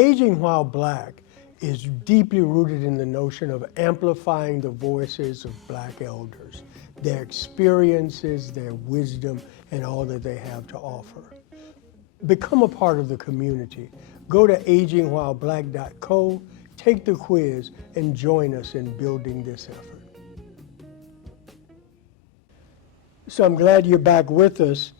Aging While Black is deeply rooted in the notion of amplifying the voices of Black elders, their experiences, their wisdom, and all that they have to offer. Become a part of the community. Go to agingwhileblack.co, take the quiz, and join us in building this effort. So I'm glad you're back with us.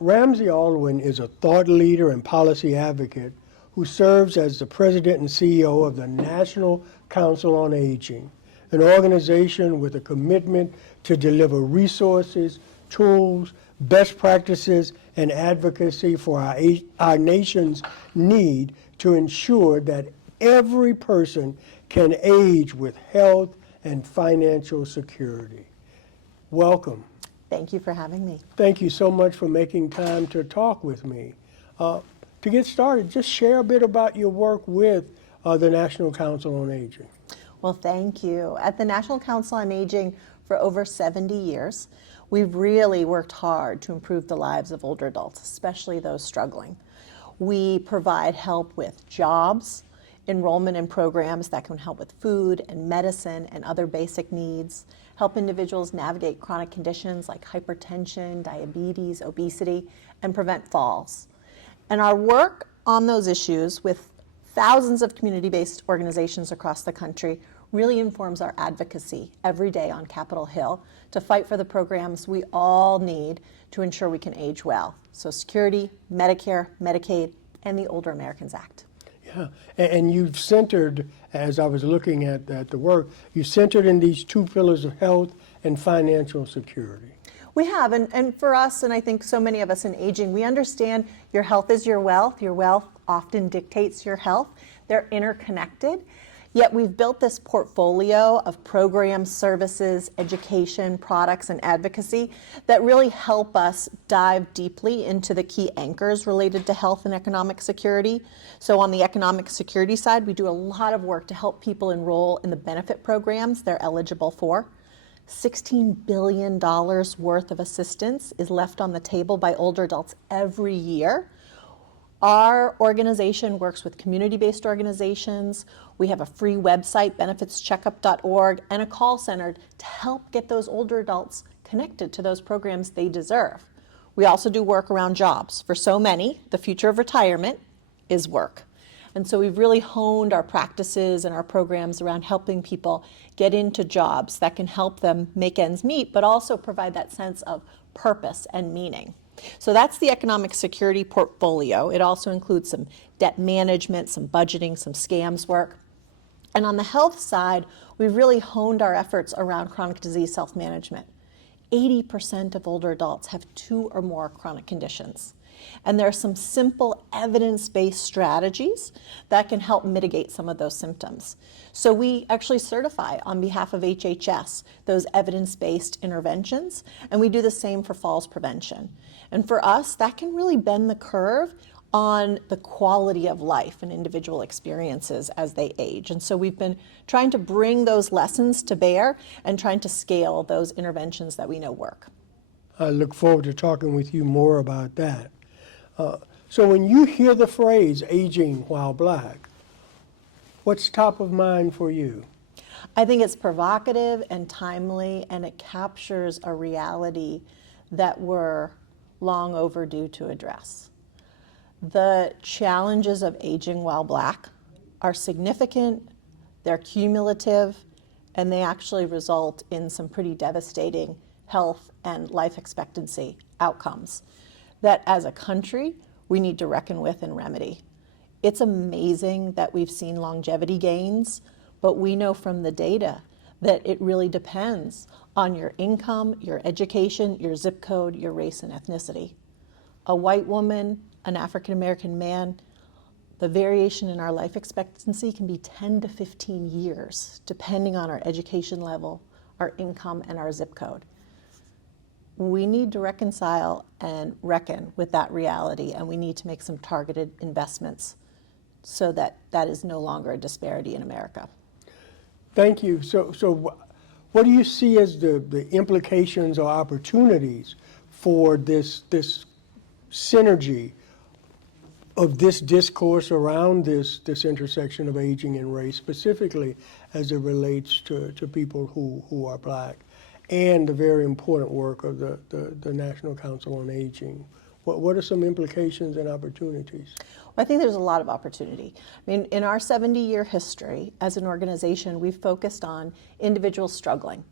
Ramsey Alwin is a thought leader and policy advocate who serves as the president and CEO of the National Council on Aging, an organization with a commitment to deliver resources, tools, best practices, and advocacy for our nation's need to ensure that every person can age with health and financial security. Welcome. Thank you for having me. Thank you so much for making time to talk with me. To get started, just share a bit about your work with the National Council on Aging. Well, thank you. At the National Council on Aging for over 70 years, we've really worked hard to improve the lives of older adults, especially those struggling. We provide help with jobs, enrollment in programs that can help with food and medicine and other basic needs, help individuals navigate chronic conditions like hypertension, diabetes, obesity, and prevent falls. And our work on those issues with thousands of community-based organizations across the country really informs our advocacy every day on Capitol Hill to fight for the programs we all need to ensure we can age well. Social Security, Medicare, Medicaid, and the Older Americans Act. Yeah, and you've centered, as I was looking at the work, you centered in these two pillars of health and financial security. We have, and for us, and I think so many of us in aging, we understand your health is your wealth. Your wealth often dictates your health. They're interconnected. Yet we've built this portfolio of programs, services, education, products, and advocacy that really help us dive deeply into the key anchors related to health and economic security. So on the economic security side, we do a lot of work to help people enroll in the benefit programs they're eligible for. $16 billion worth of assistance is left on the table by older adults every year. Our organization works with community-based organizations. We have a free website, benefitscheckup.org, and a call center to help get those older adults connected to those programs they deserve. We also do work around jobs. For so many, the future of retirement is work. And so we've really honed our practices and our programs around helping people get into jobs that can help them make ends meet, but also provide that sense of purpose and meaning. So that's the economic security portfolio. It also includes some debt management, some budgeting, some scams work. And on the health side, we've really honed our efforts around chronic disease self-management. 80% of older adults have 2 or more chronic conditions. And there are some simple evidence-based strategies that can help mitigate some of those symptoms. So we actually certify on behalf of HHS those evidence-based interventions, and we do the same for falls prevention. And for us, that can really bend the curve on the quality of life and individual experiences as they age. And so we've been trying to bring those lessons to bear and trying to scale those interventions that we know work. I look forward to talking with you more about that. So when you hear the phrase aging while black, what's top of mind for you? I think it's provocative and timely, and it captures a reality that we're long overdue to address. The challenges of aging while black are significant, they're cumulative, and they actually result in some pretty devastating health and life expectancy outcomes that as a country we need to reckon with and remedy. It's amazing that we've seen longevity gains, but we know from the data that it really depends on your income, your education, your zip code, your race and ethnicity. A white woman, an African American man, the variation in our life expectancy can be 10 to 15 years, depending on our education level, our income, and our zip code. We need to reconcile and reckon with that reality, and we need to make some targeted investments so that that is no longer a disparity in America. Thank you. So what do you see as the implications or opportunities for this synergy of this discourse around this intersection of aging and race, specifically as it relates to people who are Black, and the very important work of the National Council on Aging? What are some implications and opportunities? Well, I think there's a lot of opportunity. I mean, in our 70-year history as an organization, we've focused on individuals struggling.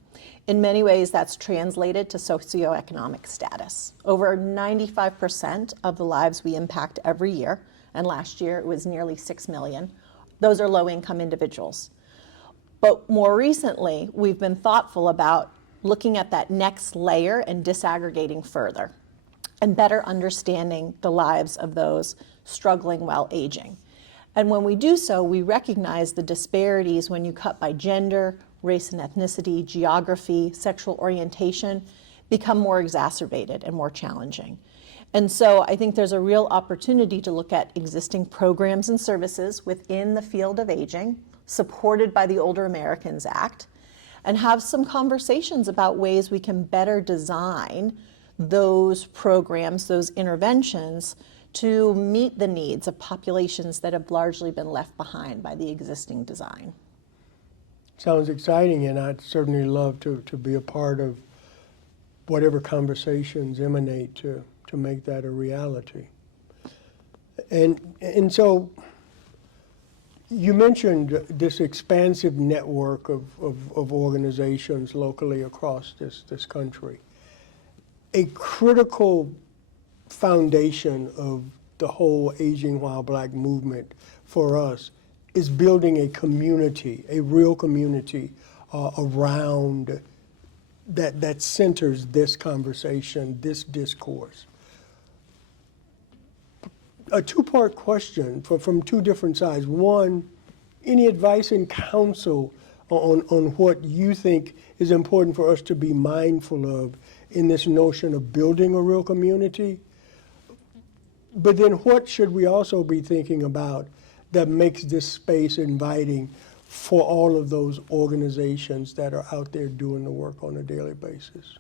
In many ways, that's translated to socioeconomic status. Over 95% of the lives we impact every year, and last year it was nearly 6 million, those are low-income individuals. But more recently, we've been thoughtful about looking at that next layer and disaggregating further, and better understanding the lives of those struggling while aging. And when we do so, we recognize the disparities when you cut by gender, race and ethnicity, geography, sexual orientation, become more exacerbated and more challenging. And so I think there's a real opportunity to look at existing programs and services within the field of aging, supported by the Older Americans Act, and have some conversations about ways we can better design those programs, those interventions, to meet the needs of populations that have largely been left behind by the existing design. Sounds exciting, and I'd certainly love to be a part of whatever conversations emanate to make that a reality. And so you mentioned this expansive network of organizations locally across this country. A critical foundation of the whole Aging While Black movement for us is building a community, a real community around that centers this conversation, this discourse. A two-part question from two different sides. One, any advice and counsel on what you think is important for us to be mindful of in this notion of building a real community? But then what should we also be thinking about that makes this space inviting for all of those organizations that are out there doing the work on a daily basis?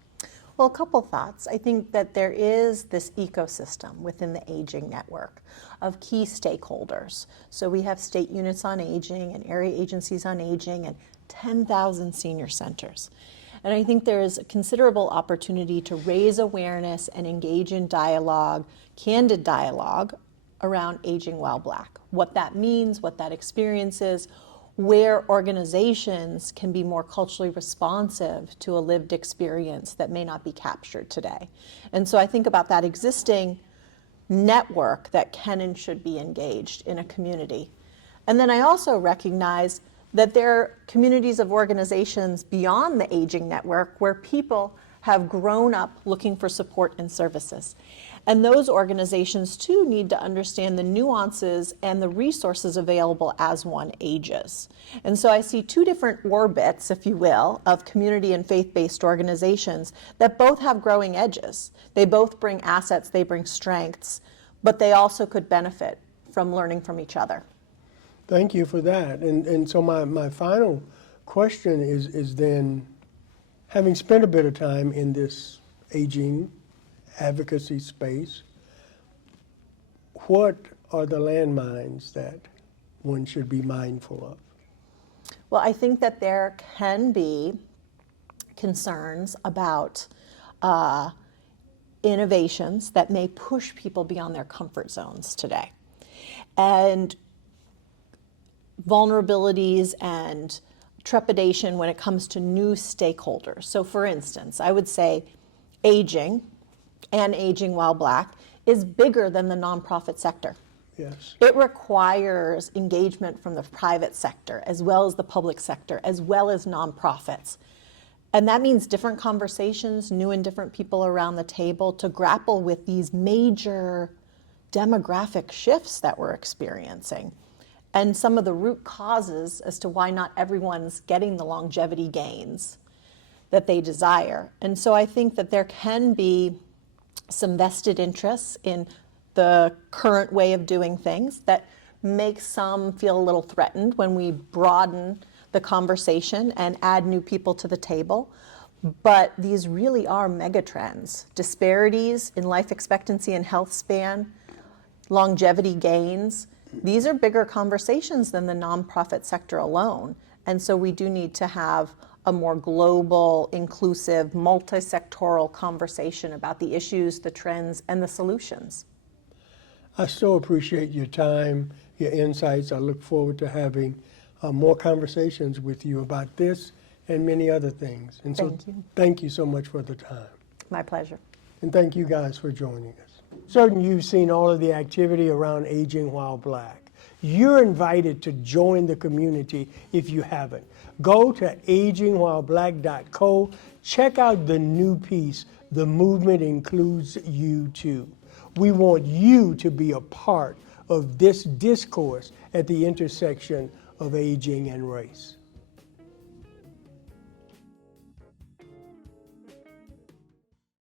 Well, a couple thoughts. I think that there is this ecosystem within the aging network of key stakeholders. So we have state units on aging and area agencies on aging and 10,000 senior centers. And I think there is a considerable opportunity to raise awareness and engage in dialogue, candid dialogue, around aging while Black. What that means, what that experience is, where organizations can be more culturally responsive to a lived experience that may not be captured today. And so I think about that existing network that can and should be engaged in a community. And then I also recognize that there are communities of organizations beyond the aging network where people have grown up looking for support and services. And those organizations too need to understand the nuances and the resources available as one ages. And so I see two different orbits, if you will, of community and faith-based organizations that both have growing edges. They both bring assets, they bring strengths, but they also could benefit from learning from each other. Thank you for that. And so my final question is then, having spent a bit of time in this aging advocacy space, what are the landmines that one should be mindful of? Well, I think that there can be concerns about innovations that may push people beyond their comfort zones today. And vulnerabilities and trepidation when it comes to new stakeholders. So for instance, I would say aging and aging while Black is bigger than the nonprofit sector. Yes. It requires engagement from the private sector as well as the public sector, as well as nonprofits. And that means different conversations, new and different people around the table to grapple with these major demographic shifts that we're experiencing and some of the root causes as to why not everyone's getting the longevity gains that they desire. And so I think that there can be some vested interests in the current way of doing things that make some feel a little threatened when we broaden the conversation and add new people to the table. But these really are megatrends. Disparities in life expectancy and health span, longevity gains. These are bigger conversations than the nonprofit sector alone. And so we do need to have a more global, inclusive, multi-sectoral conversation about the issues, the trends, and the solutions. I so appreciate your time, your insights. I look forward to having more conversations with you about this and many other things. And so Thank you. thank you so much for the time. My pleasure. And thank you guys for joining us. Certain you've seen all of the activity around Aging While Black. You're invited to join the community if you haven't. Go to agingwhileblack.co. Check out the new piece, The Movement Includes You Too. We want you to be a part of this discourse at the intersection of aging and race.